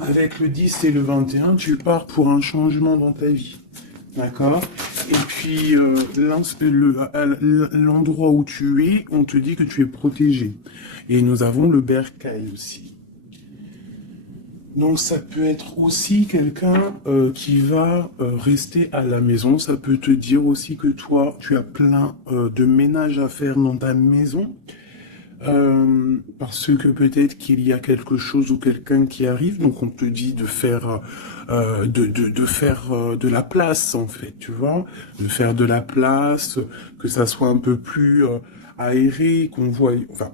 Avec le 10 et le 21, tu pars pour un changement dans ta vie. D'accord? Et puis, l'endroit où tu es, on te dit que tu es protégé. Et nous avons le bercail aussi. Donc, ça peut être aussi quelqu'un qui va rester à la maison. Ça peut te dire aussi que toi, tu as plein de ménage à faire dans ta maison. Parce que peut-être qu'il y a quelque chose ou quelqu'un qui arrive, donc on te dit de faire de faire de la place en fait, tu vois, de faire de la place, que ça soit un peu plus aéré, qu'on voit, enfin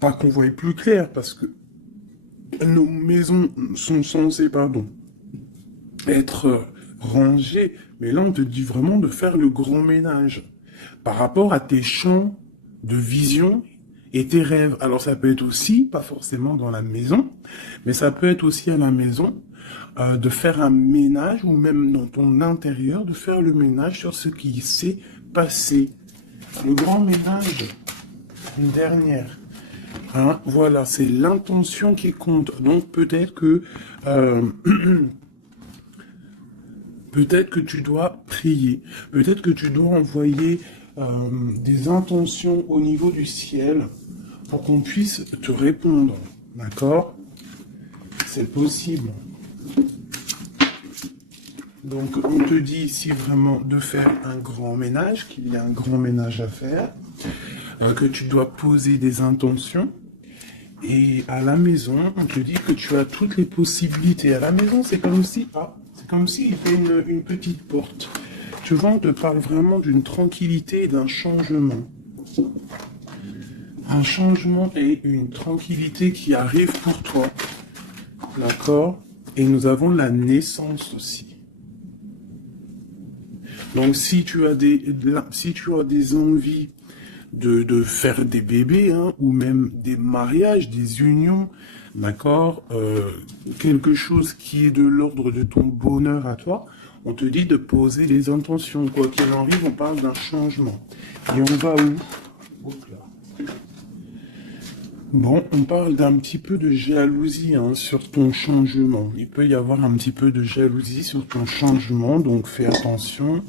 pas qu'on voit plus clair, parce que nos maisons sont censées, pardon, être rangées, mais là on te dit vraiment de faire le grand ménage par rapport à tes champs de vision et tes rêves. Alors ça peut être aussi, pas forcément dans la maison, mais ça peut être aussi à la maison, de faire un ménage, ou même dans ton intérieur, de faire le ménage sur ce qui s'est passé. Le grand ménage, une dernière. Hein, voilà, c'est l'intention qui compte. Donc peut-être que peut-être que tu dois prier, peut-être que tu dois envoyer des intentions au niveau du ciel pour qu'on puisse te répondre. D'accord? C'est possible. Donc on te dit ici vraiment de faire un grand ménage, qu'il y a un grand ménage à faire, que tu dois poser des intentions. Et à la maison, on te dit que tu as toutes les possibilités. À la maison, c'est comme si, c'est comme s'il y avait une petite porte. Tu vois, on te parle vraiment d'une tranquillité et d'un changement. Un changement et une tranquillité qui arrive pour toi. D'accord? Et nous avons la naissance aussi. Donc si tu as des envies de faire des bébés, hein, ou même des mariages, des unions, d'accord, quelque chose qui est de l'ordre de ton bonheur à toi, on te dit de poser les intentions. Quoi qu'il arrive, on parle d'un changement. Et on va où? Hop là. Bon, on parle d'un petit peu de jalousie, hein, sur ton changement. Il peut y avoir un petit peu de jalousie sur ton changement, donc fais attention.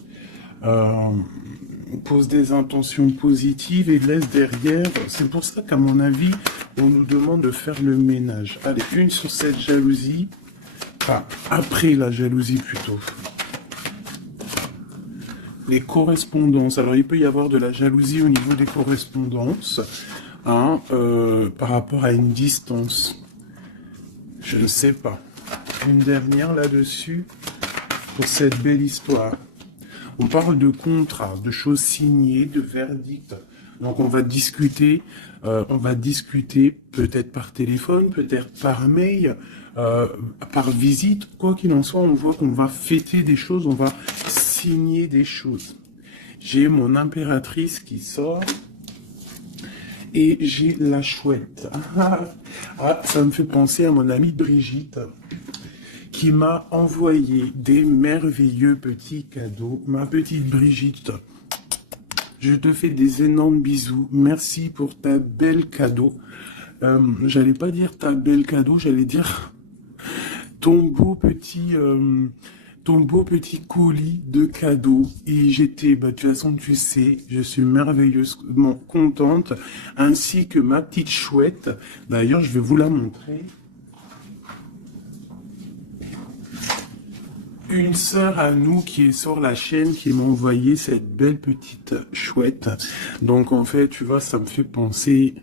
Pose des intentions positives et laisse derrière. C'est pour ça qu'à mon avis, on nous demande de faire le ménage. Allez, une sur cette jalousie. Enfin, après la jalousie plutôt. Les correspondances. Alors, il peut y avoir de la jalousie au niveau des correspondances, hein, par rapport à une distance. Je ne sais pas. Une dernière là-dessus pour cette belle histoire. On parle de contrats, de choses signées, de verdicts. Donc on va discuter peut-être par téléphone, peut-être par mail, par visite. Quoi qu'il en soit, on voit qu'on va fêter des choses, on va signer des choses. J'ai mon impératrice qui sort et j'ai la chouette. Ah, ça me fait penser à mon amie Brigitte, qui m'a envoyé des merveilleux petits cadeaux. Ma petite Brigitte, je te fais des énormes bisous. Merci pour ta belle cadeau. J'allais pas dire ta belle cadeau, j'allais dire ton beau petit colis de cadeaux. Et j'étais, de toute façon, tu sais, je suis merveilleusement contente, ainsi que ma petite chouette. D'ailleurs, je vais vous la montrer. Une sœur à nous qui est sur la chaîne qui m'a envoyé cette belle petite chouette. Donc en fait, tu vois, ça me fait penser.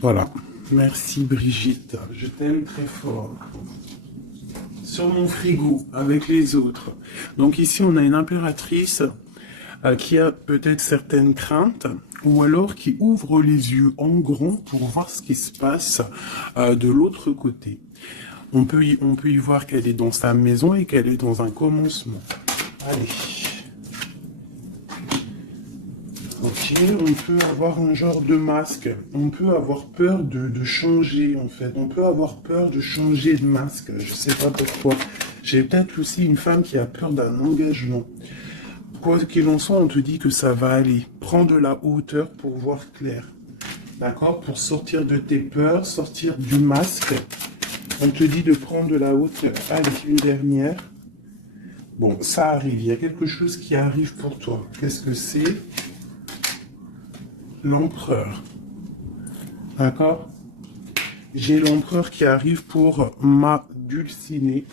Voilà. Merci Brigitte. Je t'aime très fort. Sur mon frigo, avec les autres. Donc ici, on a une impératrice qui a peut-être certaines craintes, ou alors qui ouvre les yeux en grand pour voir ce qui se passe de l'autre côté. On peut y voir qu'elle est dans sa maison et qu'elle est dans un commencement. Allez. Ok, on peut avoir un genre de masque. On peut avoir peur de changer, en fait. On peut avoir peur de changer de masque. Je sais pas pourquoi. J'ai peut-être aussi une femme qui a peur d'un engagement. Quoi qu'il en soit, on te dit que ça va aller. Prends de la hauteur pour voir clair. D'accord? Pour sortir de tes peurs, sortir du masque. On te dit de prendre de la hauteur. Allez, une dernière. Bon, ça arrive. Il y a quelque chose qui arrive pour toi. Qu'est-ce que c'est? L'empereur. D'accord? J'ai l'empereur qui arrive pour ma dulcinée,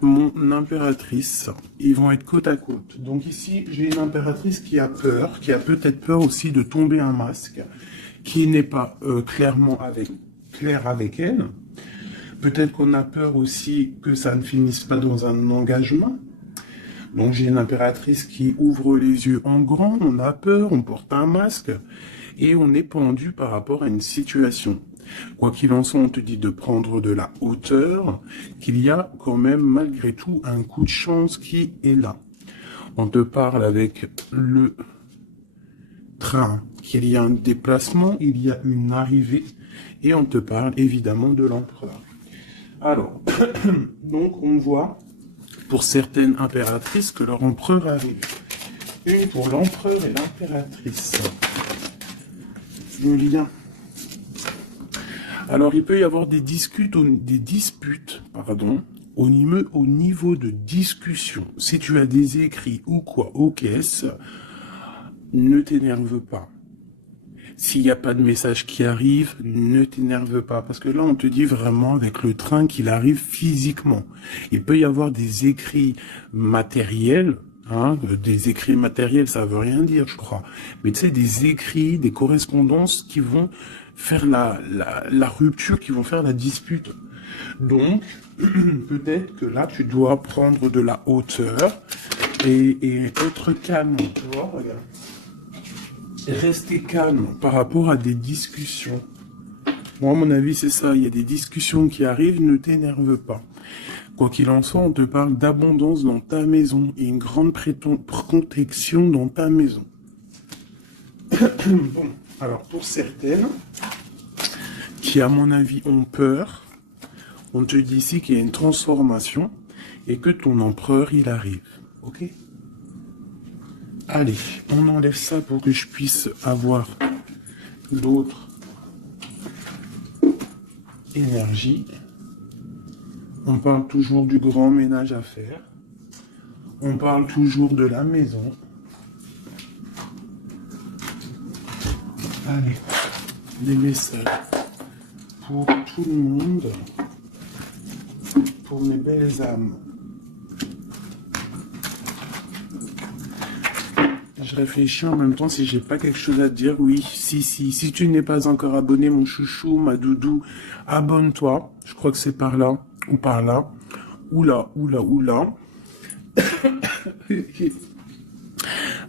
mon impératrice. Ils vont être côte à côte. Donc ici, j'ai une impératrice qui a peur, qui a peut-être peur aussi de tomber un masque, qui n'est pas clair avec elle. Peut-être qu'on a peur aussi que ça ne finisse pas dans un engagement. Donc j'ai une impératrice qui ouvre les yeux en grand, on a peur, on porte un masque, et on est pendu par rapport à une situation. Quoi qu'il en soit, on te dit de prendre de la hauteur, qu'il y a quand même malgré tout un coup de chance qui est là. On te parle avec le train, qu'il y a un déplacement, il y a une arrivée, et on te parle évidemment de l'empereur. Alors, donc on voit pour certaines impératrices que leur empereur arrive. Une pour l'empereur et l'impératrice. Le lien. Alors, il peut y avoir des disputes, au niveau de discussion. Si tu as des écrits ou quoi aux caisses, ne t'énerve pas. S'il n'y a pas de message qui arrive, ne t'énerve pas. Parce que là, on te dit vraiment avec le train qu'il arrive physiquement. Il peut y avoir des écrits matériels. Des écrits matériels, ça veut rien dire, je crois. Mais tu sais, des écrits, des correspondances qui vont faire la rupture, qui vont faire la dispute. Donc, peut-être que là, tu dois prendre de la hauteur et être calme. Tu vois, regarde. Rester calme par rapport à des discussions. Moi, à mon avis, c'est ça. Il y a des discussions qui arrivent, ne t'énerve pas. Quoi qu'il en soit, on te parle d'abondance dans ta maison et une grande protection dans ta maison. Bon, alors pour certaines qui, à mon avis, ont peur, on te dit ici qu'il y a une transformation et que ton empereur, il arrive. Ok ? Allez, on enlève ça pour que je puisse avoir d'autres énergies. On parle toujours du grand ménage à faire. On parle toujours de la maison. Allez, des messages pour tout le monde, pour mes belles âmes. Je réfléchis en même temps si j'ai pas quelque chose à te dire. Oui, si tu n'es pas encore abonné, mon chouchou, ma doudou, abonne-toi. Je crois que c'est par là ou par là. Oula.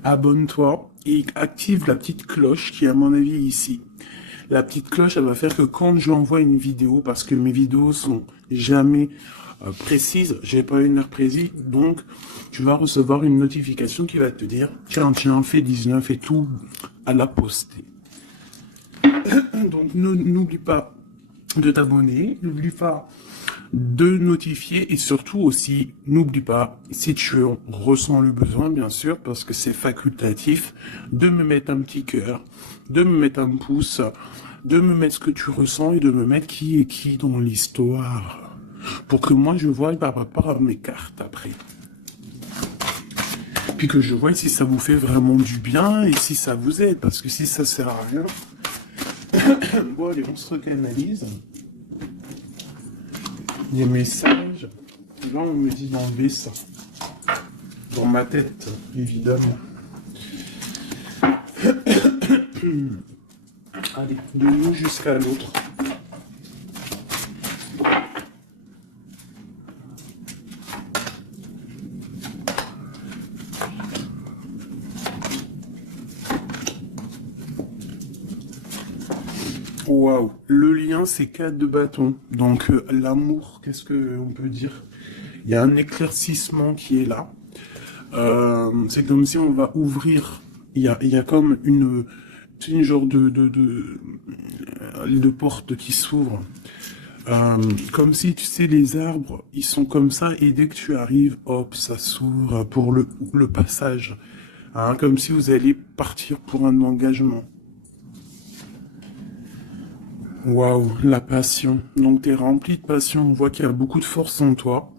Abonne-toi et active la petite cloche qui est à mon avis ici. La petite cloche, elle va faire que quand j'envoie une vidéo, parce que mes vidéos sont jamais précises, j'ai pas une heure précise, donc tu vas recevoir une notification qui va te dire tiens, fais 19 et tout à la poster. Donc n'oublie pas de t'abonner, n'oublie pas de notifier et surtout aussi, n'oublie pas, si tu ressens le besoin, bien sûr, parce que c'est facultatif, de me mettre un petit cœur, de me mettre un pouce, de me mettre ce que tu ressens et de me mettre qui est qui dans l'histoire. Pour que moi, je voie par rapport à mes cartes après. Puis que je vois si ça vous fait vraiment du bien et si ça vous aide. Parce que si ça sert à rien... Bon, allez, on se recanalise. Des messages. Là, on me dit d'enlever ça. Dans ma tête, évidemment. Allez, de nous jusqu'à l'autre. Waouh, le lien c'est 4 de bâton. Donc l'amour, qu'est-ce que on peut dire? Il y a un éclaircissement qui est là. C'est comme si on va ouvrir. Il y a comme une genre de porte qui s'ouvre. Comme si, tu sais, les arbres, ils sont comme ça, et dès que tu arrives, hop, ça s'ouvre pour le passage. Comme si vous alliez partir pour un engagement. Waouh, la passion. Donc, tu es rempli de passion. On voit qu'il y a beaucoup de force en toi,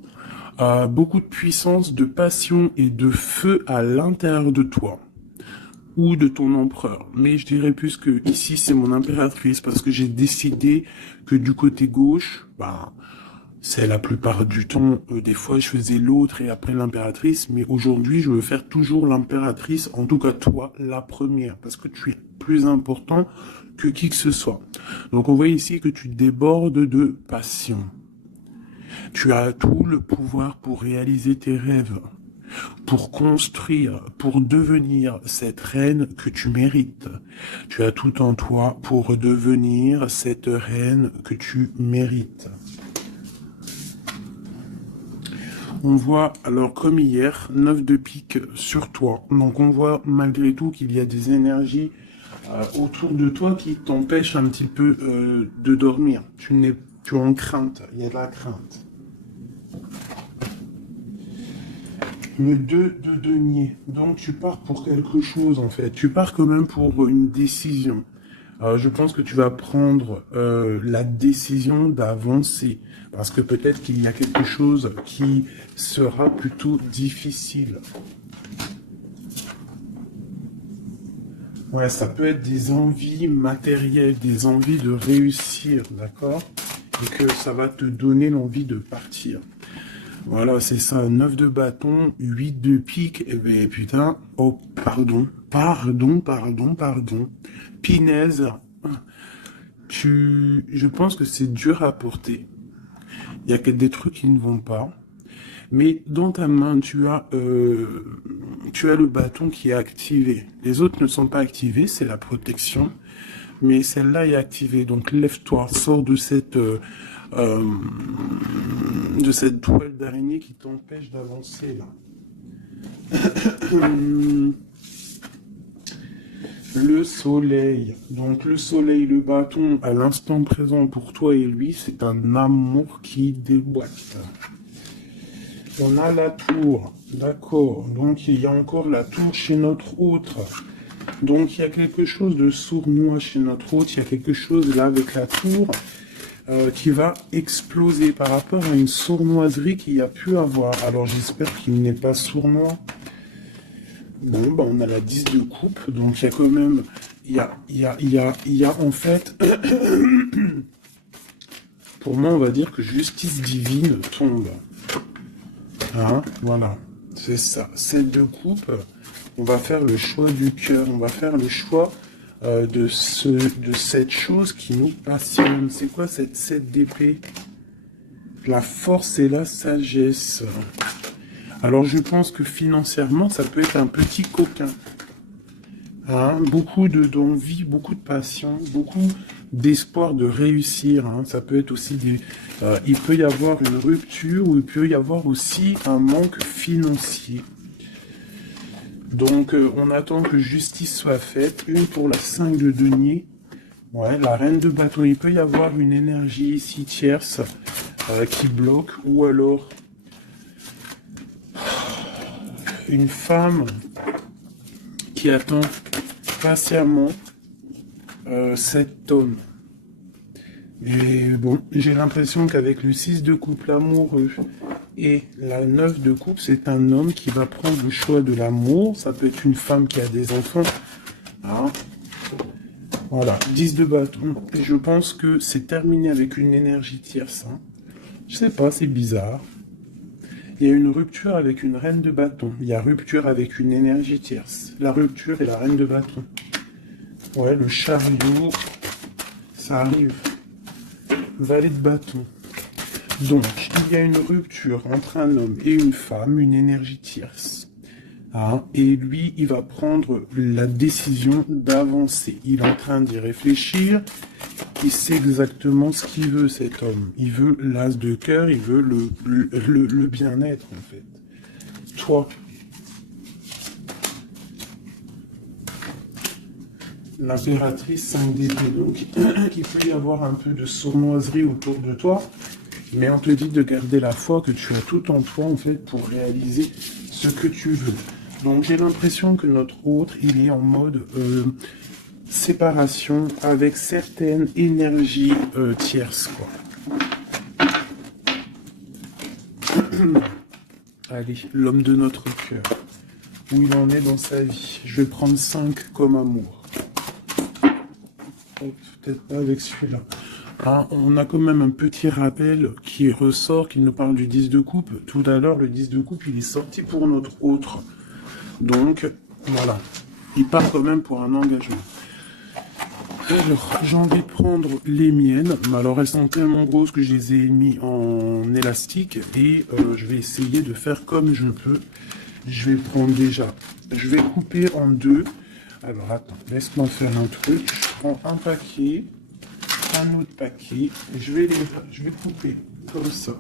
beaucoup de puissance, de passion et de feu à l'intérieur de toi ou de ton empereur. Mais je dirais plus que ici, c'est mon impératrice parce que j'ai décidé que du côté gauche, bah, c'est la plupart du temps, des fois je faisais l'autre et après l'impératrice, mais aujourd'hui je veux faire toujours l'impératrice, en tout cas toi, la première, parce que tu es plus important que qui que ce soit. Donc on voit ici que tu débordes de passion. Tu as tout le pouvoir pour réaliser tes rêves, pour construire, pour devenir cette reine que tu mérites. Tu as tout en toi pour devenir cette reine que tu mérites. On voit, alors comme hier, 9 de pique sur toi. Donc on voit malgré tout qu'il y a des énergies autour de toi qui t'empêchent un petit peu de dormir. Tu es en crainte, il y a de la crainte. Le 2 de denier. Donc tu pars pour quelque chose en fait. Tu pars quand même pour une décision. Je pense que tu vas prendre la décision d'avancer. Parce que peut-être qu'il y a quelque chose qui sera plutôt difficile. Ouais, ça peut être des envies matérielles, des envies de réussir, d'accord? Et que ça va te donner l'envie de partir. Voilà, c'est ça, 9 de bâton, 8 de pique, et ben putain, oh, pardon, Pinaise, je pense que c'est dur à porter. Il y a que des trucs qui ne vont pas. Mais dans ta main, tu as le bâton qui est activé. Les autres ne sont pas activés, c'est la protection. Mais celle-là est activée. Donc lève-toi, sors de cette toile d'araignée qui t'empêche d'avancer là. Le soleil. Donc le soleil, le bâton, à l'instant présent pour toi et lui, c'est un amour qui déboîte. On a la tour, d'accord. Donc il y a encore la tour chez notre autre. Donc il y a quelque chose de sournois chez notre autre. Il y a quelque chose là avec la tour qui va exploser par rapport à une sournoiserie qu'il y a pu avoir. Alors j'espère qu'il n'est pas sournois. Bon, bah on a la 10 de coupe, donc il y a quand même, il y a en fait, pour moi on va dire que justice divine tombe. Hein, voilà, c'est ça, 7 de coupe, on va faire le choix du cœur, on va faire le choix de cette chose qui nous passionne. C'est quoi cette 7 d'épée? La force et la sagesse. Alors je pense que financièrement, ça peut être un petit coquin. Hein, beaucoup d'envie, beaucoup de passion, beaucoup d'espoir de réussir. Hein. Ça peut être aussi il peut y avoir une rupture ou il peut y avoir aussi un manque financier. Donc on attend que justice soit faite. Une pour la 5 de denier. Ouais, la reine de bâton. Il peut y avoir une énergie ici tierce qui bloque ou alors une femme qui attend patiemment cet homme. Et bon, j'ai l'impression qu'avec le 6 de coupe, l'amoureux, et la 9 de coupe, c'est un homme qui va prendre le choix de l'amour. Ça peut être une femme qui a des enfants. Hein. Voilà, 10 de bâton. Et je pense que c'est terminé avec une énergie tierce. Hein. Je sais pas, c'est bizarre. Il y a une rupture avec une reine de bâton. Il y a rupture avec une énergie tierce. La rupture et la reine de bâton. Ouais, le chariot, ça arrive. Valet de bâton. Donc, il y a une rupture entre un homme et une femme, une énergie tierce. Hein, et lui, il va prendre la décision d'avancer. Il est en train d'y réfléchir. Il sait exactement ce qu'il veut, cet homme. Il veut l'as de cœur, il veut le bien-être, en fait. Toi, l'impératrice 5 d'épée. Donc, il peut y avoir un peu de sournoiserie autour de toi, mais on te dit de garder la foi, que tu as tout en toi, en fait, pour réaliser ce que tu veux. Donc, j'ai l'impression que notre autre, il est en mode séparation avec certaines énergies tierces, quoi. Allez, l'homme de notre cœur. Où il en est dans sa vie. Je vais prendre 5 comme amour. Peut-être pas avec celui-là. Ah, on a quand même un petit rappel qui ressort, qui nous parle du 10 de coupe. Tout à l'heure, le 10 de coupe, il est sorti pour notre autre. Donc, voilà. Il part quand même pour un engagement. Alors, j'en vais prendre les miennes. Mais alors, elles sont tellement grosses que je les ai mis en élastique. Et je vais essayer de faire comme je peux. Je vais prendre déjà. Je vais couper en deux. Alors, attends, laisse-moi faire un truc. Je prends un paquet. Un autre paquet, et je vais couper comme ça.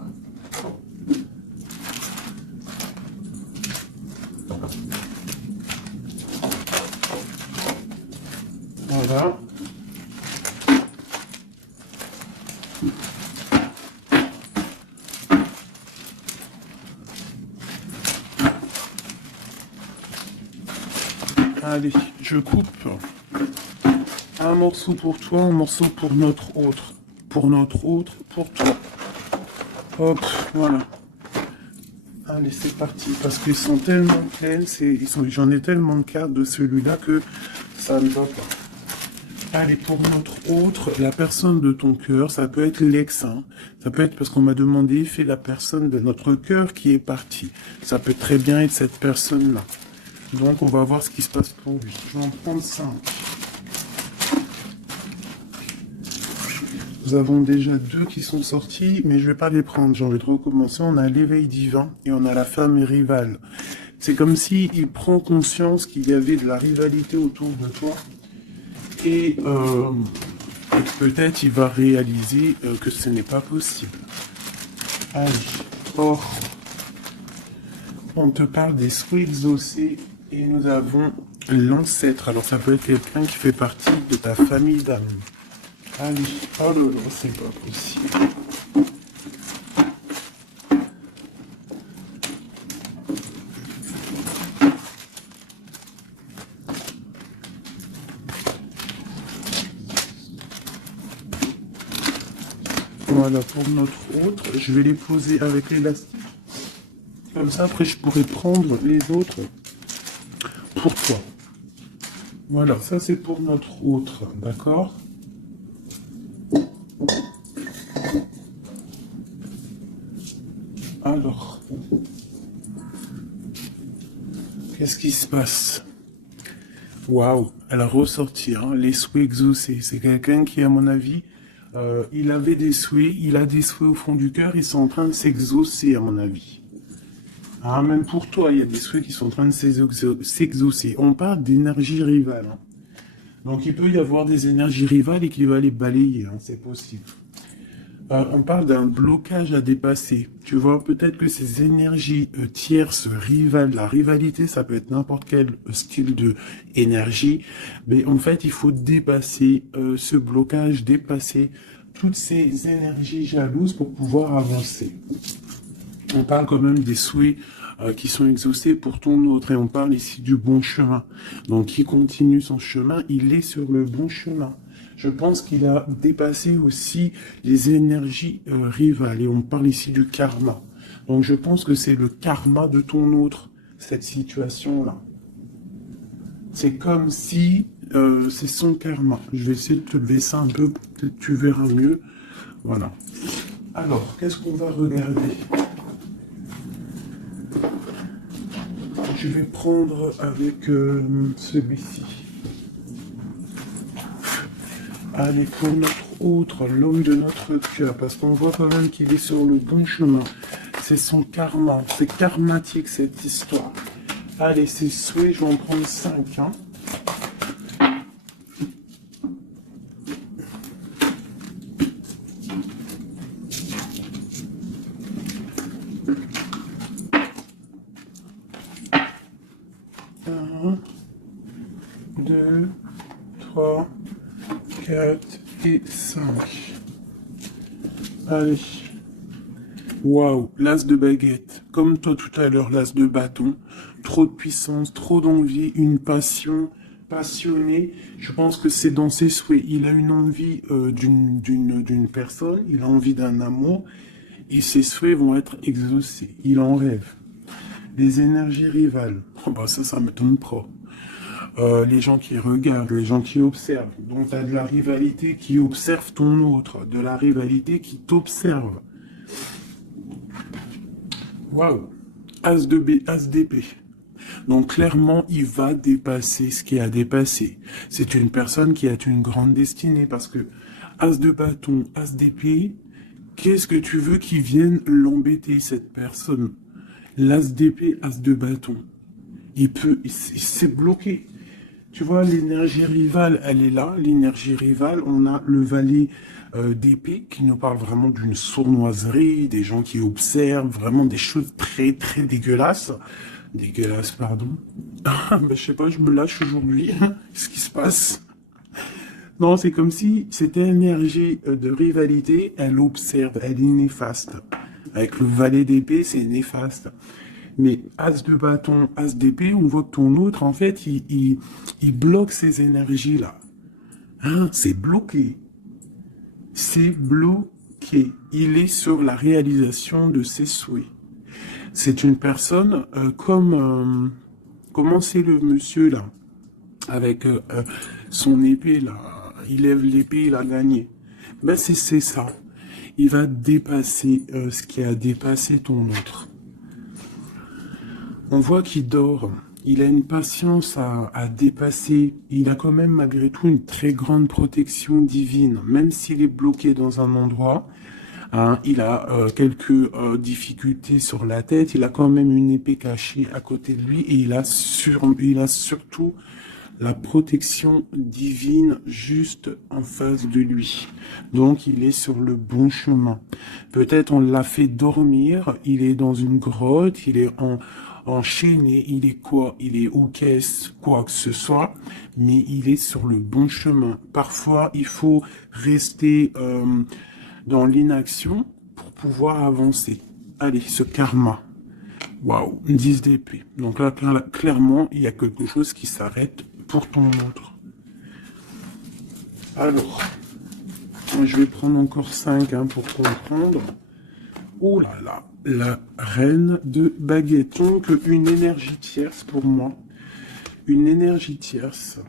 Voilà. Allez, je coupe. Un morceau pour toi, un morceau pour notre autre. Pour notre autre, pour toi. Hop, voilà. Allez, c'est parti. Parce qu'ils sont tellement pleines, j'en ai tellement de cartes de celui-là que ça ne va pas. Allez, pour notre autre, la personne de ton cœur, ça peut être l'ex. Hein. Ça peut être parce qu'on m'a demandé, fais la personne de notre cœur qui est partie. Ça peut très bien être cette personne-là. Donc, on va voir ce qui se passe pour lui. Je vais en prendre 5. Nous avons déjà 2 qui sont sortis, mais je vais pas les prendre. J'ai envie de recommencer. On a l'éveil divin et on a la femme rivale. C'est comme si il prend conscience qu'il y avait de la rivalité autour de toi. Et peut-être il va réaliser que ce n'est pas possible. Allez. Or, on te parle des souhaits exaucés et nous avons l'ancêtre. Alors ça peut être quelqu'un qui fait partie de ta famille d'âme. Allez, oh là là, c'est pas possible. Voilà, pour notre autre, je vais les poser avec l'élastique. Comme ça, après, je pourrai prendre les autres pour toi. Voilà, ça c'est pour notre autre, d'accord ? Alors, qu'est-ce qui se passe? Waouh, elle a ressorti les souhaits exaucés. C'est quelqu'un qui, à mon avis, il avait des souhaits, il a des souhaits au fond du cœur, ils sont en train de s'exaucer, à mon avis. Ah, même pour toi, il y a des souhaits qui sont en train de s'exaucer. On parle d'énergie rivale. Hein. Donc, il peut y avoir des énergies rivales et qu'il va les balayer, hein, c'est possible. On parle d'un blocage à dépasser. Tu vois, peut-être que ces énergies tierces, rivales, la rivalité, ça peut être n'importe quel style de énergie, mais en fait, il faut dépasser ce blocage, dépasser toutes ces énergies jalouses pour pouvoir avancer. On parle quand même des souhaits qui sont exaucés pour ton autre, et on parle ici du bon chemin. Donc, il continue son chemin, il est sur le bon chemin. Je pense qu'il a dépassé aussi les énergies rivales. Et on parle ici du karma. Donc je pense que c'est le karma de ton autre, cette situation-là. C'est comme si c'est son karma. Je vais essayer de te baisser un peu, peut-être tu verras mieux. Voilà. Alors, qu'est-ce qu'on va regarder? Je vais prendre avec celui-ci. Allez, pour notre autre, l'homme de notre cœur, parce qu'on voit quand même qu'il est sur le bon chemin. C'est son karma, c'est karmatique cette histoire. Allez, c'est souhait, je vais en prendre 5. Hein. Un, 2, 3, 4 et 5. Allez. Waouh, l'as de baguette. Comme toi tout à l'heure, l'as de bâton. Trop de puissance, trop d'envie, une passion passionné. Je pense que c'est dans ses souhaits. Il a une envie d'une personne, il a envie d'un amour, et ses souhaits vont être exaucés. Il en rêve. Les énergies rivales, oh bah ça m'étonne pas. Les gens qui regardent, les gens qui observent. Donc tu as de la rivalité qui observe ton autre, de la rivalité qui t'observe. Waouh. As de B, As d'épée. Donc clairement, il va dépasser ce qu'il a dépassé. C'est une personne qui a une grande destinée parce que As de bâton, As d'épée, qu'est-ce que tu veux qu'il vienne l'embêter, cette personne? L'As d'épée, As de bâton. Il s'est bloqué. Tu vois, l'énergie rivale, elle est là. L'énergie rivale, on a le valet d'épée qui nous parle vraiment d'une sournoiserie, des gens qui observent vraiment des choses très, très dégueulasses. Dégueulasse, pardon. Je sais pas, je me lâche aujourd'hui. Qu'est-ce qui se passe? Non, c'est comme si cette énergie de rivalité, elle observe, elle est néfaste. Avec le valet d'épée, c'est néfaste. Mais As de bâton, As d'épée, on voit que ton autre, en fait, il bloque ces énergies-là. Hein, c'est bloqué. C'est bloqué. Il est sur la réalisation de ses souhaits. C'est une personne comment c'est le monsieur là, avec son épée là, il lève l'épée, il a gagné. Ben c'est ça. Il va dépasser ce qui a dépassé ton autre. On voit qu'il dort. Il a une patience à dépasser. Il a quand même malgré tout une très grande protection divine, même s'il est bloqué dans un endroit. Hein, il a quelques difficultés sur la tête, il a quand même une épée cachée à côté de lui et il a surtout la protection divine juste en face de lui. Donc il est sur le bon chemin. Peut-être on l'a fait dormir, il est dans une grotte, il est enchaîné, il est quoi? Il est aux caisses, quoi que ce soit, mais il est sur le bon chemin. Parfois il faut rester dans l'inaction pour pouvoir avancer. Allez, ce karma. Waouh, 10 d'épée. Donc là, clairement, il y a quelque chose qui s'arrête pour ton autre. Alors, je vais prendre encore 5 pour comprendre. Oh là là, la reine de baguette. Donc, une énergie tierce pour moi. Une énergie tierce.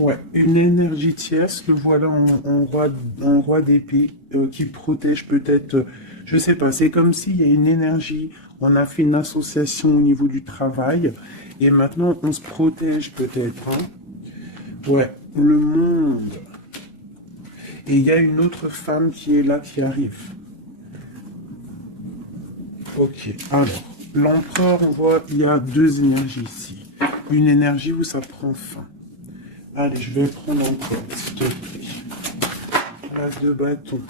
Ouais, une énergie tierce, le voilà en roi d'épée qui protège peut-être, je sais pas, c'est comme s'il y a une énergie, on a fait une association au niveau du travail et maintenant on se protège peut-être. Hein. Ouais, le monde. Et il y a une autre femme qui est là, qui arrive. Ok, alors, l'empereur, on voit, il y a deux énergies ici. Une énergie où ça prend fin. Allez, je vais prendre encore, s'il te plaît. L'as de bâton.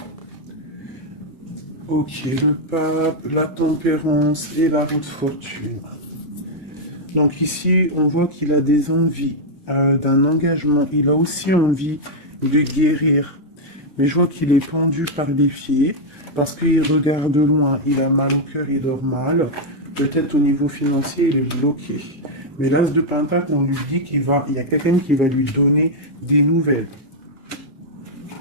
Ok, le pape, la tempérance et la haute fortune. Donc ici, on voit qu'il a des envies d'un engagement. Il a aussi envie de guérir. Mais je vois qu'il est pendu par les pieds parce qu'il regarde loin. Il a mal au cœur, il dort mal. Peut-être au niveau financier, il est bloqué. Mais l'as de pentacle, on lui dit qu'il y a quelqu'un qui va lui donner des nouvelles.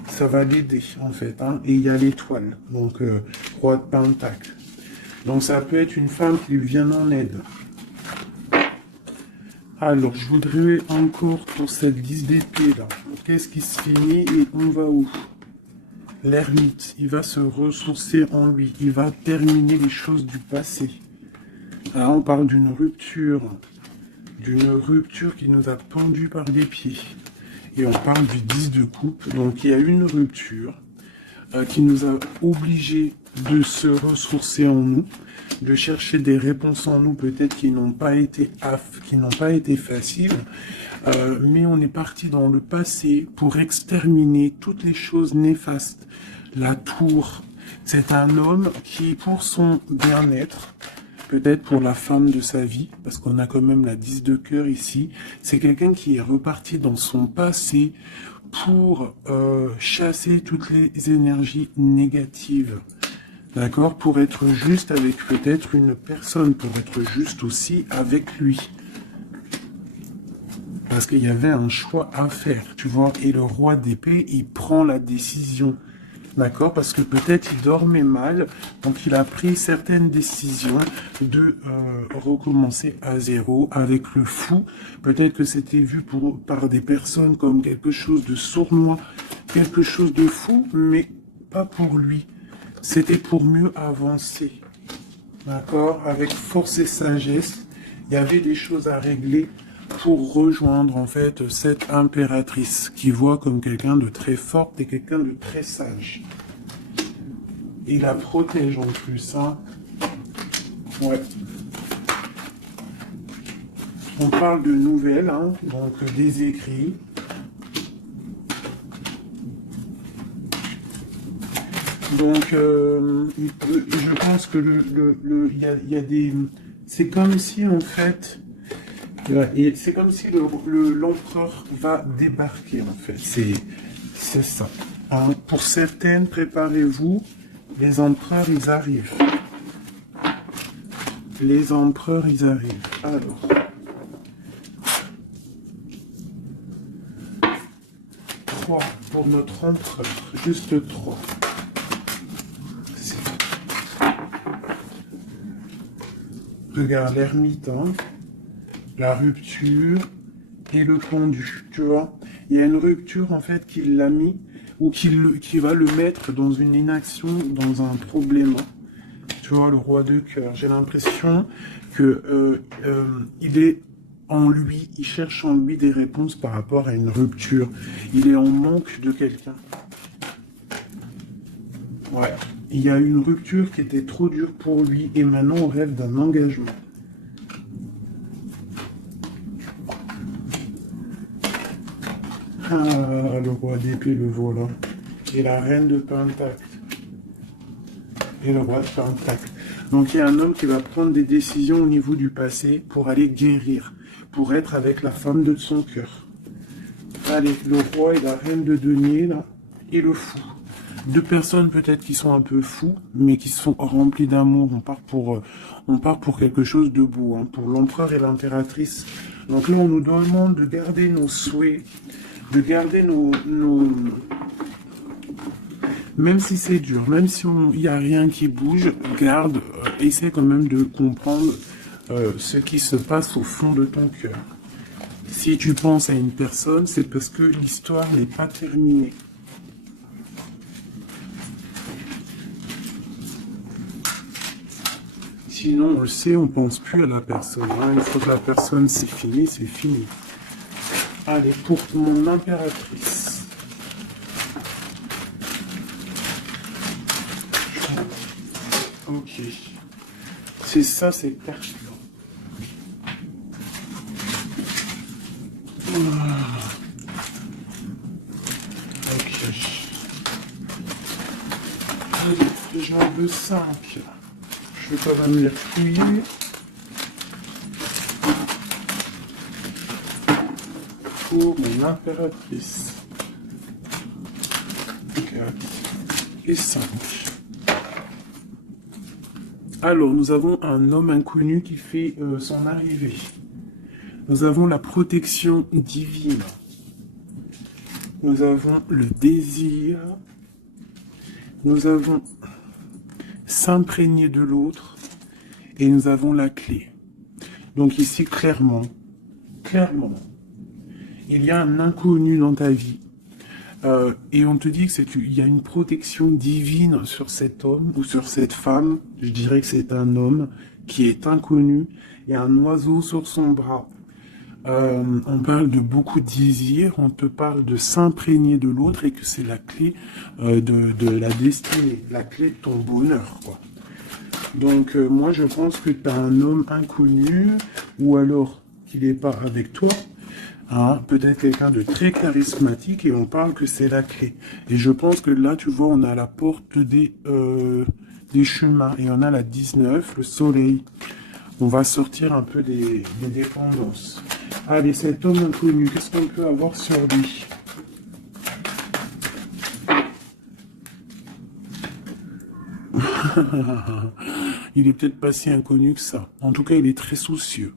Ça va l'aider, en fait. Hein. Et il y a l'étoile, donc roi de pentacle. Donc ça peut être une femme qui lui vient en aide. Alors, je voudrais encore pour cette 10 d'épée là. Qu'est-ce qui se finit et on va où? L'ermite, il va se ressourcer en lui. Il va terminer les choses du passé. Là, on parle d'une rupture qui nous a pendus par les pieds. Et on parle du 10 de coupe. Donc il y a une rupture qui nous a obligés de se ressourcer en nous, de chercher des réponses en nous peut-être qui n'ont pas été faciles. Mais on est parti dans le passé pour exterminer toutes les choses néfastes. La tour, c'est un homme qui, pour son bien-être, peut-être pour la femme de sa vie, parce qu'on a quand même la 10 de cœur ici, c'est quelqu'un qui est reparti dans son passé pour chasser toutes les énergies négatives. D'accord? Pour être juste avec peut-être une personne, pour être juste aussi avec lui. Parce qu'il y avait un choix à faire, tu vois. Et le roi d'épée, il prend la décision. D'accord? Parce que peut-être il dormait mal, donc il a pris certaines décisions de recommencer à zéro avec le fou. Peut-être que c'était vu par des personnes comme quelque chose de sournois, quelque chose de fou, mais pas pour lui. C'était pour mieux avancer. D'accord? Avec force et sagesse, il y avait des choses à régler pour rejoindre en fait cette impératrice qui voit comme quelqu'un de très fort et quelqu'un de très sage. Il la protège en plus, hein. Ouais. On parle de nouvelles, hein, donc des écrits. Donc, je pense que il y a des... C'est comme si, en fait, c'est comme si l'empereur va débarquer, en fait. C'est ça. Hein, pour certaines, préparez-vous, les empereurs, ils arrivent. Les empereurs, ils arrivent. Alors... 3 pour notre empereur. Juste 3. Regarde l'ermite, hein, la rupture et le pendu, tu vois. Il y a une rupture, en fait, qui l'a mis, ou qui va le mettre dans une inaction, dans un problème. Tu vois, le roi de cœur. J'ai l'impression que il est en lui, il cherche en lui des réponses par rapport à une rupture. Il est en manque de quelqu'un. Ouais. Il y a une rupture qui était trop dure pour lui et maintenant on rêve d'un engagement. Ah, le roi d'épée, le voilà. Et la reine de pentacle. Et le roi de pentacle. Donc il y a un homme qui va prendre des décisions au niveau du passé pour aller guérir, pour être avec la femme de son cœur. Allez, le roi et la reine de denier, là, et le fou. Deux personnes peut-être qui sont un peu fous, mais qui sont remplies d'amour. On part pour quelque chose de beau, hein, pour l'empereur et l'impératrice. Donc là, on nous demande de garder nos souhaits, de garder nos... Même si c'est dur, même si il n'y a rien qui bouge, garde, essaie quand même de comprendre ce qui se passe au fond de ton cœur. Si tu penses à une personne, c'est parce que l'histoire n'est pas terminée. Sinon, on le sait, on pense plus à la personne. Hein. Une fois que la personne, c'est fini, c'est fini. Allez, pour mon impératrice. Ok. C'est ça, c'est pertinent. Ok. Allez, j'en veux 5. Je vais quand même les fouiller. Pour mon impératrice. 4 et 5. Alors, nous avons un homme inconnu qui fait son arrivée. Nous avons la protection divine. Nous avons le désir. Nous avons s'imprégner de l'autre et nous avons la clé. Donc ici, clairement, il y a un inconnu dans ta vie et on te dit que il y a une protection divine sur cet homme ou sur cette femme. Je dirais que c'est un homme qui est inconnu. Il y a un oiseau sur son bras. On parle de beaucoup de désirs, on te parle de s'imprégner de l'autre et que c'est la clé de la destinée, la clé de ton bonheur, quoi. Donc moi je pense que tu as un homme inconnu ou alors qu'il n'est pas avec toi, hein, peut-être quelqu'un de très charismatique et on parle que c'est la clé. Et je pense que là tu vois on a la porte des chemins et on a la 19, le soleil. On va sortir un peu des dépendances. Allez, cet homme inconnu, qu'est-ce qu'on peut avoir sur lui? Il est peut-être pas si inconnu que ça. En tout cas, il est très soucieux.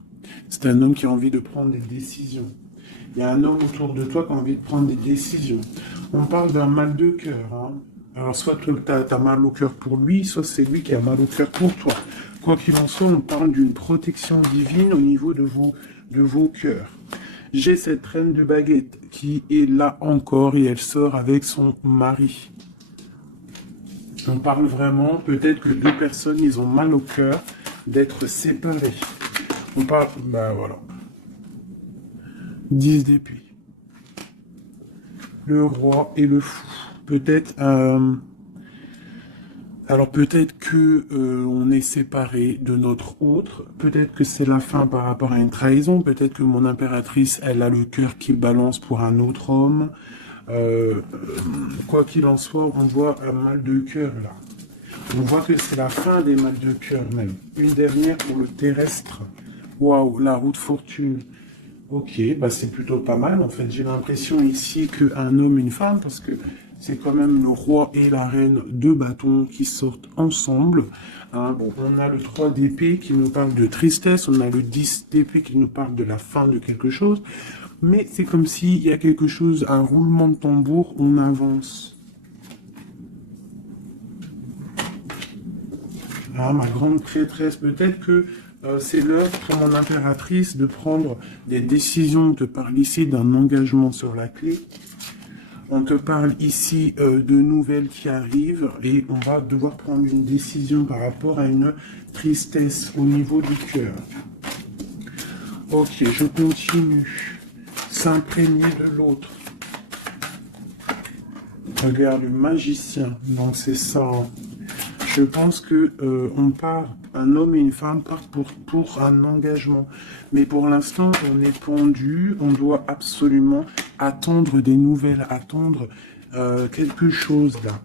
C'est un homme qui a envie de prendre des décisions. Il y a un homme autour de toi qui a envie de prendre des décisions. On parle d'un mal de cœur. Hein. Alors, soit tu as mal au cœur pour lui, soit c'est lui qui a mal au cœur pour toi. Quoi qu'il en soit, on parle d'une protection divine au niveau de vos cœurs. J'ai cette reine de baguette qui est là encore et elle sort avec son mari. On parle vraiment, peut-être que deux personnes, ils ont mal au cœur d'être séparés. On parle, ben voilà. 10 d'épée. Le roi et le fou. Peut-être, alors peut-être que on est séparés de notre autre. Peut-être que c'est la fin par rapport à une trahison. Peut-être que mon impératrice, elle a le cœur qui balance pour un autre homme. Quoi qu'il en soit, on voit un mal de cœur là. On voit que c'est la fin des mal de cœur même. Une dernière pour le terrestre. Waouh, la roue de fortune. Ok, bah c'est plutôt pas mal. En fait, j'ai l'impression ici qu'un homme et une femme, parce que c'est quand même le roi et la reine de bâtons qui sortent ensemble. Hein, bon, on a le 3 d'épée qui nous parle de tristesse, on a le 10 d'épée qui nous parle de la fin de quelque chose. Mais c'est comme s'il y a quelque chose, un roulement de tambour, on avance. Ah, ma grande prêtresse, peut-être que c'est l'heure pour mon impératrice de prendre des décisions. On te parle ici d'un engagement sur la clé. On te parle ici de nouvelles qui arrivent et on va devoir prendre une décision par rapport à une tristesse au niveau du cœur. Ok, je continue. S'imprégner de l'autre. Regarde, le magicien. Donc c'est ça. Hein. Je pense que on part, un homme et une femme partent pour un engagement. Mais pour l'instant, on est pendu, on doit absolument attendre des nouvelles, attendre quelque chose là.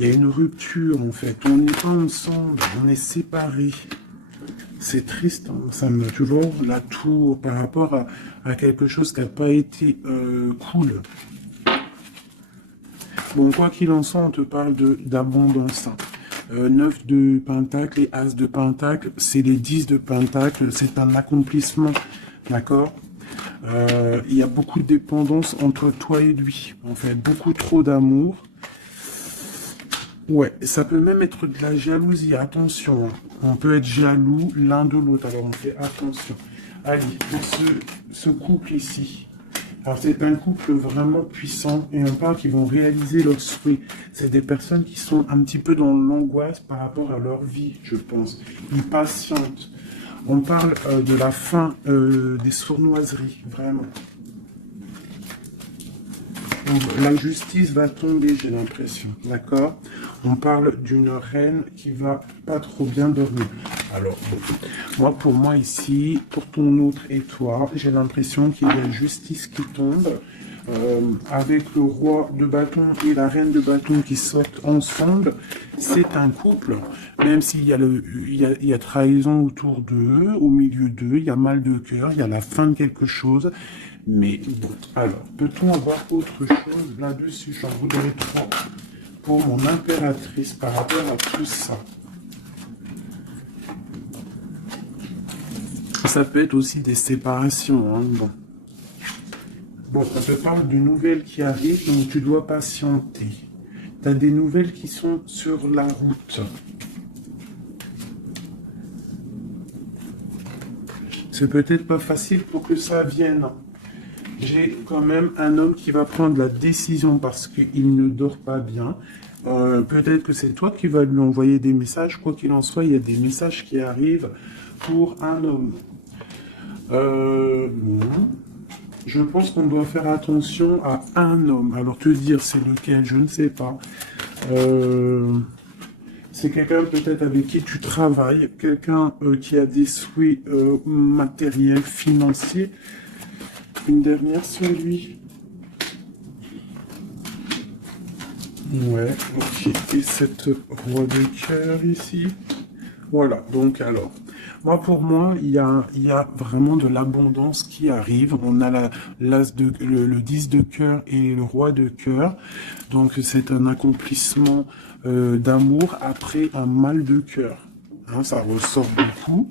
Il y a une rupture en fait, on n'est pas ensemble, on est séparés. C'est triste, hein. Ça me toujours la tour par rapport à quelque chose qui n'a pas été cool. Bon, quoi qu'il en soit, on te parle d'abondance. 9 de pentacle et as de pentacle, c'est les 10 de pentacle, c'est un accomplissement, d'accord. Il y a beaucoup de dépendance entre toi et lui, en fait, beaucoup trop d'amour. Ouais, ça peut même être de la jalousie, attention, hein. On peut être jaloux l'un de l'autre, alors on fait attention. Allez, pour ce couple ici, alors c'est un couple vraiment puissant et on parle qu'ils vont réaliser leurs souhaits. C'est des personnes qui sont un petit peu dans l'angoisse par rapport à leur vie, je pense. Ils patientent. On parle de la fin des sournoiseries, vraiment. La justice va tomber, j'ai l'impression, d'accord. On parle d'une reine qui va pas trop bien dormir. Alors, bon, pour moi ici, pour ton autre et toi, j'ai l'impression qu'il y a justice qui tombe, avec le roi de bâton et la reine de bâton qui sortent ensemble. C'est un couple, même s'il y a il y a trahison autour d'eux, au milieu d'eux, il y a mal de cœur, il y a la fin de quelque chose. Mais bon, alors, peut-on avoir autre chose là-dessus? J'en voudrais trois pour mon impératrice par rapport à tout ça. Ça peut être aussi des séparations, hein, bon. Bon, on te parle de nouvelles qui arrivent, donc tu dois patienter. Tu as des nouvelles qui sont sur la route. C'est peut-être pas facile pour que ça vienne. J'ai quand même un homme qui va prendre la décision parce qu'il ne dort pas bien. Peut-être que c'est toi qui vas lui envoyer des messages. Quoi qu'il en soit, il y a des messages qui arrivent pour un homme. Bon. Je pense qu'on doit faire attention à un homme. Alors te dire c'est lequel, je ne sais pas. C'est quelqu'un peut-être avec qui tu travailles, quelqu'un qui a des souhaits matériels, financiers. Une dernière sur lui. Ouais, ok. Et cette roi de cœur ici. Voilà, donc alors, Pour moi, il y a vraiment de l'abondance qui arrive. On a le 10 de cœur et le roi de cœur. Donc, c'est un accomplissement d'amour après un mal de cœur. Hein, ça ressort beaucoup.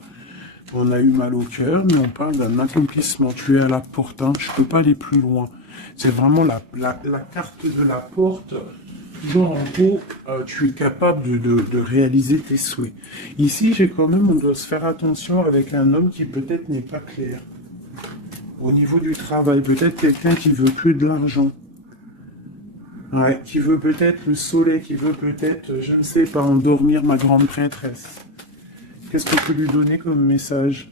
On a eu mal au cœur, mais on parle d'un accomplissement. Tu es à la porte, hein, je peux pas aller plus loin. C'est vraiment la carte de la porte. Genre, en gros, tu es capable de réaliser tes souhaits. Ici, on doit se faire attention avec un homme qui peut-être n'est pas clair. Au niveau du travail, peut-être quelqu'un qui veut que de l'argent. Ouais, qui veut peut-être le soleil, qui veut peut-être, je ne sais pas, endormir ma grande prêtresse. Qu'est-ce qu'on peut lui donner comme message?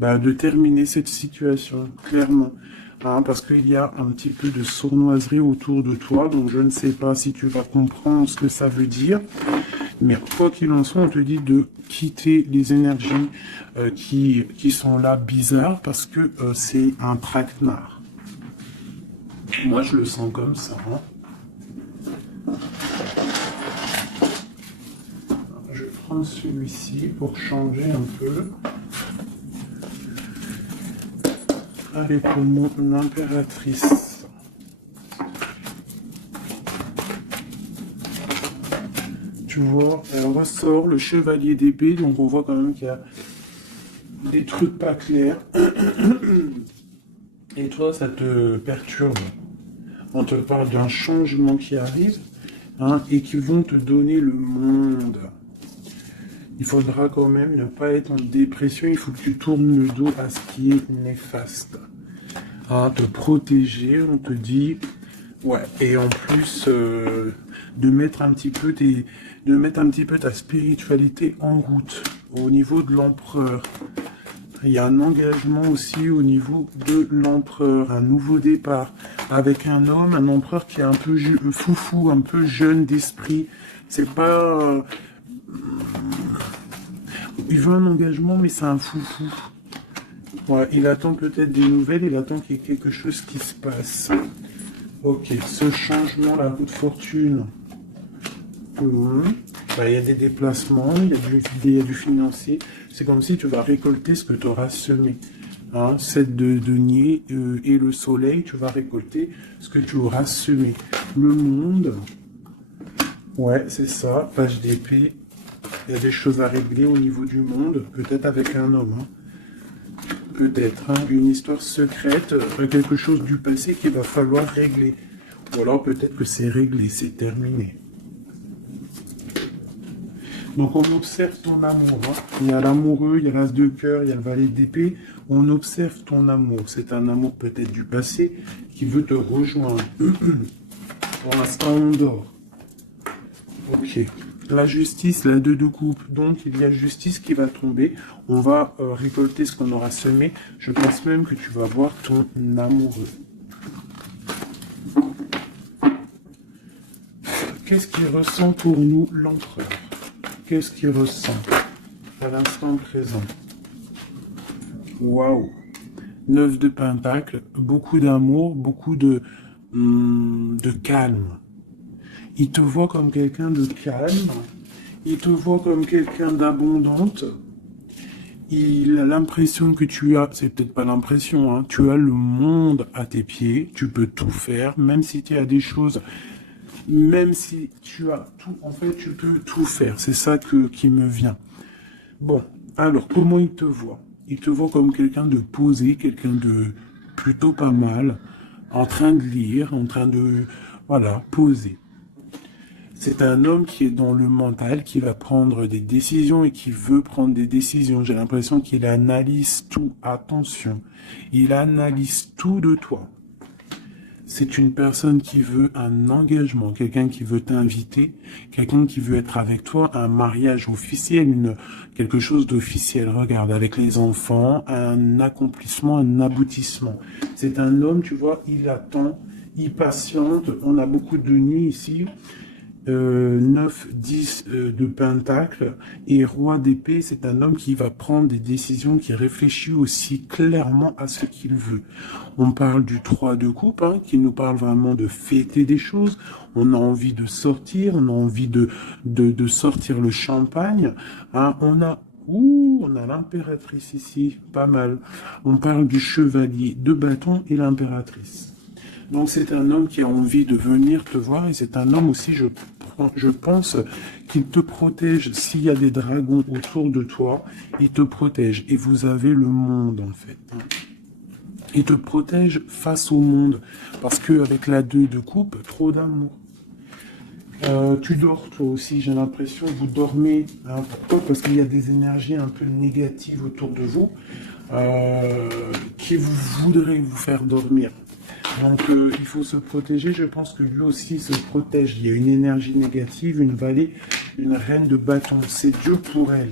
De terminer cette situation, clairement. Hein, parce qu'il y a un petit peu de sournoiserie autour de toi, donc je ne sais pas si tu vas comprendre ce que ça veut dire. Mais quoi qu'il en soit, on te dit de quitter les énergies qui sont là bizarres, parce que c'est un traquenard. Moi, je le sens comme ça. Hein. Je prends celui-ci pour changer un peu. Allez, pour mon impératrice. Tu vois, elle ressort le chevalier d'épée, donc on voit quand même qu'il y a des trucs pas clairs. Et toi, ça te perturbe. On te parle d'un changement qui arrive, hein, et qui vont te donner le monde. Il faudra quand même ne pas être en dépression, il faut que tu tournes le dos à ce qui est néfaste. Hein, te protéger, on te dit, ouais, et en plus de mettre un petit peu ta spiritualité en route au niveau de l'empereur. Il y a un engagement aussi au niveau de l'empereur, un nouveau départ avec un homme, un empereur qui est un peu foufou, un peu jeune d'esprit. C'est pas il veut un engagement, mais c'est un foufou. Ouais, il attend peut-être des nouvelles, il attend qu'il y ait quelque chose qui se passe. Ok, ce changement, la roue de fortune. Il y a des déplacements, il y a du financier. C'est comme si tu vas récolter ce que tu auras semé. Hein, 7 de denier et le soleil, tu vas récolter ce que tu auras semé. Le monde, ouais, c'est ça, page d'épée. Il y a des choses à régler au niveau du monde, peut-être avec un homme. Hein. Peut-être, hein, une histoire secrète, quelque chose du passé qu'il va falloir régler. Ou alors peut-être que c'est réglé, c'est terminé. Donc on observe ton amour. Hein. Il y a l'amoureux, il y a l'as de cœur, il y a le valet d'épée. On observe ton amour. C'est un amour peut-être du passé qui veut te rejoindre. Pour l'instant, on dort. Ok. La justice, la 2 de coupe. Donc il y a justice qui va tomber. On va récolter ce qu'on aura semé. Je pense même que tu vas voir ton amoureux. Qu'est-ce qu'il ressent pour nous, l'empereur? Qu'est-ce qu'il ressent à l'instant présent? Waouh! 9 de pentacles, beaucoup d'amour, beaucoup de calme. Il te voit comme quelqu'un de calme, il te voit comme quelqu'un d'abondante. Il a l'impression que tu as, c'est peut-être pas l'impression, hein, tu as le monde à tes pieds, tu peux tout faire, même si tu as des choses, même si tu as tout, en fait, tu peux tout faire. C'est ça qui me vient. Bon, alors, comment il te voit? Il te voit comme quelqu'un de posé, quelqu'un de plutôt pas mal, en train de lire, en train de, voilà, poser. C'est un homme qui est dans le mental, qui va prendre des décisions et qui veut prendre des décisions. J'ai l'impression qu'il analyse tout. Attention, il analyse tout de toi. C'est une personne qui veut un engagement, quelqu'un qui veut t'inviter, quelqu'un qui veut être avec toi, un mariage officiel, quelque chose d'officiel. Regarde, avec les enfants, un accomplissement, un aboutissement. C'est un homme, tu vois, il attend, il patiente. On a beaucoup de nuits ici. 9, 10 de pentacle et roi d'épée, c'est un homme qui va prendre des décisions, qui réfléchit aussi clairement à ce qu'il veut. On parle du 3 de coupe, hein, qui nous parle vraiment de fêter des choses. On a envie de sortir, on a envie de sortir le champagne. Hein, on a Ouh, on a l'impératrice ici, pas mal. On parle du chevalier de bâton et l'impératrice. Donc c'est un homme qui a envie de venir te voir et c'est un homme aussi, je pense, qu'il te protège. S'il y a des dragons autour de toi, il te protège. Et vous avez le monde en fait. Il te protège face au monde. Parce qu'avec la 2 de coupe, trop d'amour. Tu dors toi aussi, j'ai l'impression, vous dormez. Hein, pourquoi? Parce qu'il y a des énergies un peu négatives autour de vous qui voudraient vous faire dormir. Donc il faut se protéger, je pense que lui aussi se protège. Il y a une énergie négative, une vallée, une reine de bâton. C'est Dieu pour elle.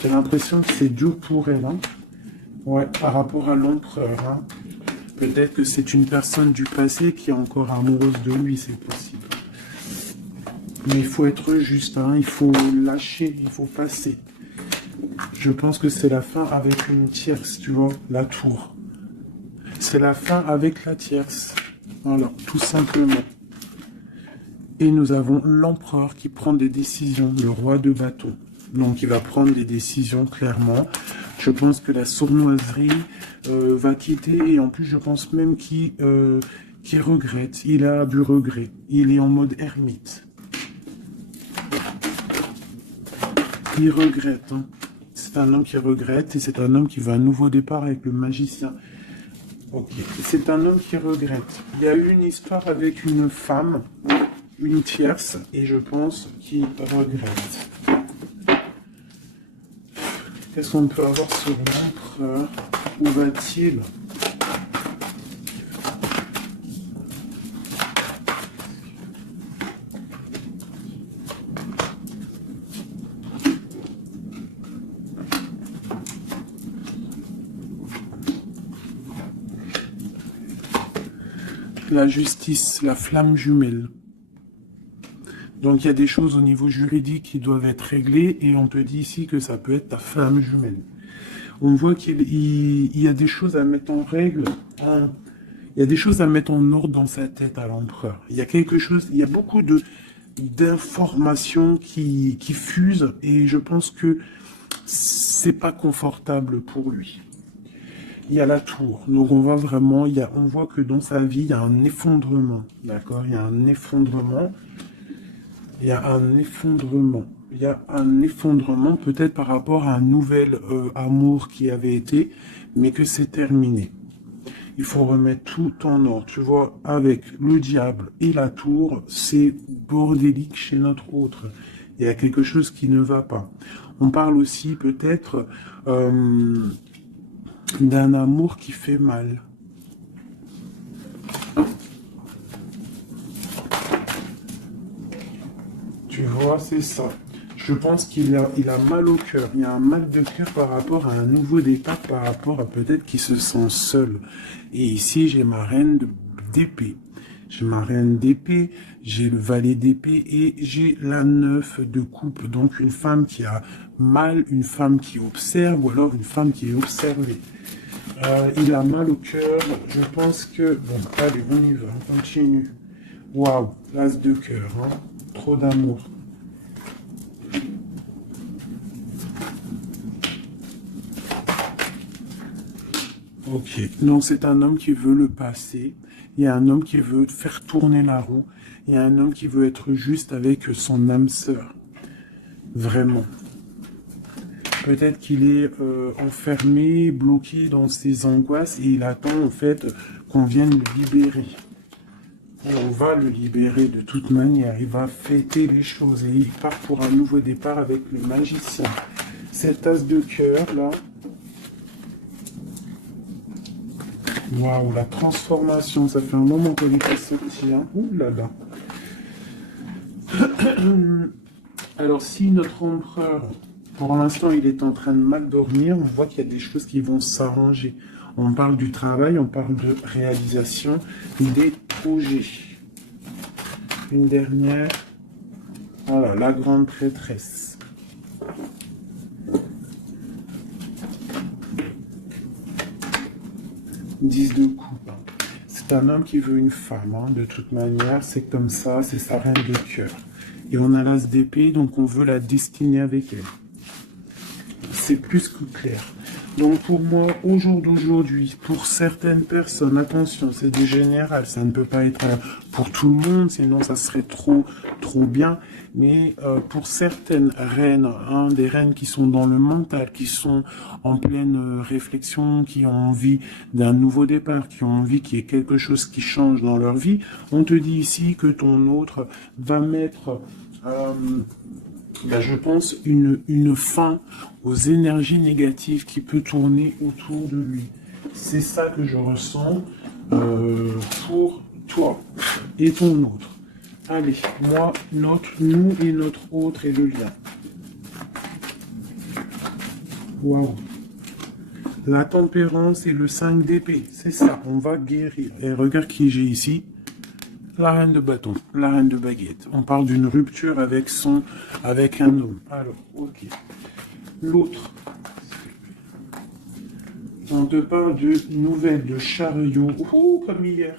J'ai l'impression que c'est Dieu pour elle. Hein. Ouais, par rapport à l'empereur. Hein. Peut-être que c'est une personne du passé qui est encore amoureuse de lui, c'est possible. Mais il faut être juste, hein, il faut lâcher, il faut passer. Je pense que c'est la fin avec une tierce, tu vois, la tour. C'est la fin avec la tierce. Voilà, tout simplement. Et nous avons l'empereur qui prend des décisions, le roi de bâton. Donc il va prendre des décisions clairement. Je pense que la sournoiserie va quitter et en plus je pense même qu'il regrette. Il a du regret. Il est en mode ermite. Il regrette. Hein. C'est un homme qui regrette et c'est un homme qui veut un nouveau départ avec le magicien. Ok. C'est un homme qui regrette. Il y a eu une histoire avec une femme, une tierce, et je pense qu'il regrette. Qu'est-ce qu'on peut avoir sur l'empereur? Où va-t-il? La justice, la flamme jumelle. Donc il y a des choses au niveau juridique qui doivent être réglées et on te dit ici que ça peut être ta flamme jumelle. On voit qu'il y a des choses à mettre en règle. Hein. Il y a des choses à mettre en ordre dans sa tête à l'empereur. Il y a quelque chose, il y a beaucoup d'informations qui fusent et je pense que c'est pas confortable pour lui. Il y a la tour, donc on voit vraiment, on voit que dans sa vie, il y a un effondrement, d'accord? Il y a un effondrement, il y a un effondrement, il y a un effondrement peut-être par rapport à un nouvel amour qui avait été, mais que c'est terminé. Il faut remettre tout en ordre, tu vois, avec le diable et la tour, c'est bordélique chez notre autre. Il y a quelque chose qui ne va pas. On parle aussi peut-être d'un amour qui fait mal. Tu vois, c'est ça. Je pense qu'il a mal au cœur. Il y a un mal de cœur par rapport à un nouveau départ, par rapport à peut-être qu'il se sent seul. Et ici, j'ai ma reine d'épée. J'ai ma reine d'épée, j'ai le valet d'épée et j'ai la 9 de coupe. Donc une femme qui a mal, une femme qui observe ou alors une femme qui est observée. Il a mal au cœur. Je pense que... Bon, allez, on y va, on continue. Waouh, l'as de cœur, hein. Trop d'amour. Ok, donc c'est un homme qui veut le passé. Il y a un homme qui veut faire tourner la roue. Il y a un homme qui veut être juste avec son âme sœur. Vraiment. Peut-être qu'il est enfermé, bloqué dans ses angoisses et il attend en fait qu'on vienne le libérer. Et on va le libérer de toute manière. Il va fêter les choses et il part pour un nouveau départ avec le magicien. Cette as de cœur là. Waouh, la transformation, ça fait un moment qu'on est pas sorti. Hein. Ouh là là. Alors si notre empereur, pour l'instant, il est en train de mal dormir, on voit qu'il y a des choses qui vont s'arranger. On parle du travail, on parle de réalisation, des projets. Une dernière. Voilà, la grande prêtresse. Dix de coupe. C'est un homme qui veut une femme, hein, de toute manière, c'est comme ça, c'est sa reine de cœur. Et on a l'as d'épée, donc on veut la destiner avec elle. c'est plus que clair. Donc pour moi, au jour d'aujourd'hui, pour certaines personnes, attention, c'est du général, ça ne peut pas être pour tout le monde, sinon ça serait trop bien. Mais pour certaines reines, des reines qui sont dans le mental, qui sont en pleine réflexion, qui ont envie d'un nouveau départ, qui ont envie qu'il y ait quelque chose qui change dans leur vie, on te dit ici que ton autre va mettre... je pense, une fin aux énergies négatives qui peut tourner autour de lui. C'est ça que je ressens pour toi et ton autre. Allez, moi, nous et notre autre et le lien. Waouh. La tempérance et le 5 d'épée, c'est ça, on va guérir. Et regarde qui j'ai ici. La reine de bâton, la reine de baguette. On parle d'une rupture avec un homme. Alors, ok. L'autre. On te parle de nouvelles de chariot. Oh, comme hier.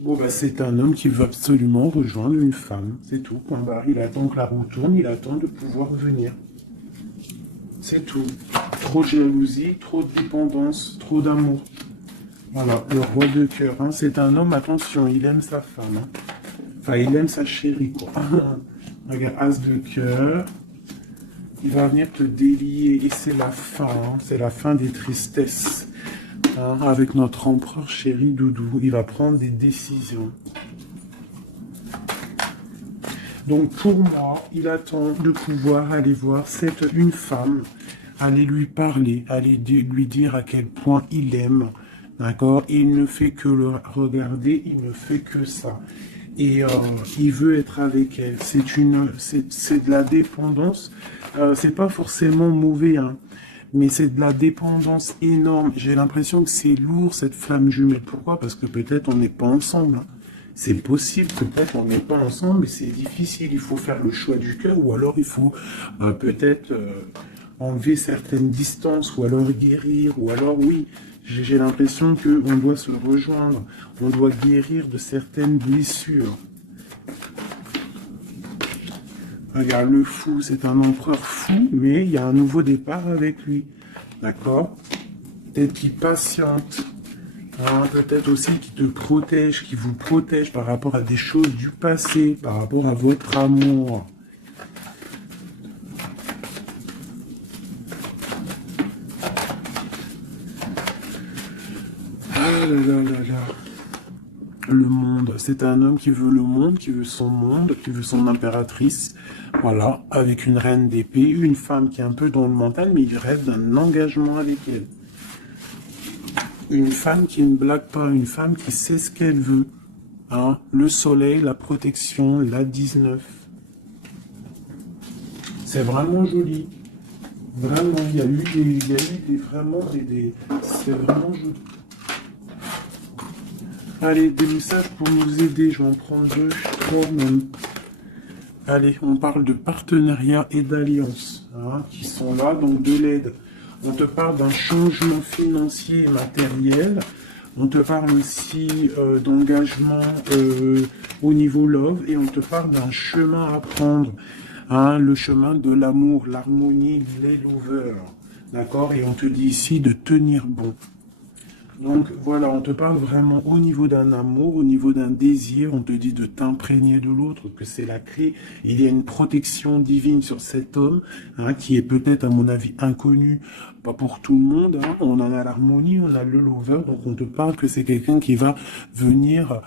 Bon, c'est un homme qui veut absolument rejoindre une femme. C'est tout. Point barre. Il attend que la roue tourne, il attend de pouvoir venir. C'est tout. Trop de jalousie, trop de dépendance, trop d'amour. Voilà, le roi de cœur, c'est un homme, attention, il aime sa femme. Enfin, il aime sa chérie, quoi. Regarde, as de cœur. Il va venir te délier, et c'est la fin, c'est la fin des tristesses. Avec notre empereur chéri Doudou, il va prendre des décisions. Donc, pour moi, il attend de pouvoir aller voir une femme, aller lui parler, aller lui dire à quel point il aime. D'accord? Il ne fait que le regarder, il ne fait que ça. Et il veut être avec elle. C'est de la dépendance. C'est pas forcément mauvais, mais c'est de la dépendance énorme. J'ai l'impression que c'est lourd, cette flamme jumelle. Pourquoi? Parce que peut-être on n'est pas ensemble. C'est possible, peut-être on n'est pas ensemble, mais c'est difficile. Il faut faire le choix du cœur, ou alors il faut peut-être enlever certaines distances, ou alors guérir, ou alors oui. J'ai l'impression qu'on doit se rejoindre, on doit guérir de certaines blessures. Regarde, le fou, c'est un empereur fou, mais il y a un nouveau départ avec lui. D'accord? Peut-être qu'il patiente, peut-être aussi qu'il te protège, qu'il vous protège par rapport à des choses du passé, par rapport à votre amour. Le monde, c'est un homme qui veut le monde, qui veut son impératrice, voilà, avec une reine d'épée, une femme qui est un peu dans le mental, mais il rêve d'un engagement avec elle. Une femme qui ne blague pas, une femme qui sait ce qu'elle veut. Le soleil, la protection, la 19. C'est vraiment joli. Vraiment, il y a eu c'est vraiment joli. Allez, des messages pour nous aider, je vais en prendre 2, 3 même. Allez, on parle de partenariat et d'alliance, qui sont là, donc de l'aide. On te parle d'un changement financier et matériel. On te parle aussi d'engagement au niveau love, et on te parle d'un chemin à prendre. Le chemin de l'amour, l'harmonie, les lovers. D'accord? Et on te dit ici de tenir bon. Donc voilà, on te parle vraiment au niveau d'un amour, au niveau d'un désir, on te dit de t'imprégner de l'autre, que c'est la clé. Il y a une protection divine sur cet homme, qui est peut-être à mon avis inconnu, pas pour tout le monde. On en a l'harmonie, on a le lover, donc on te parle que c'est quelqu'un qui va venir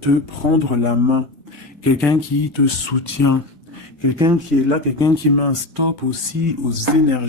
te prendre la main, quelqu'un qui te soutient, quelqu'un qui est là, quelqu'un qui met un stop aussi aux énergies.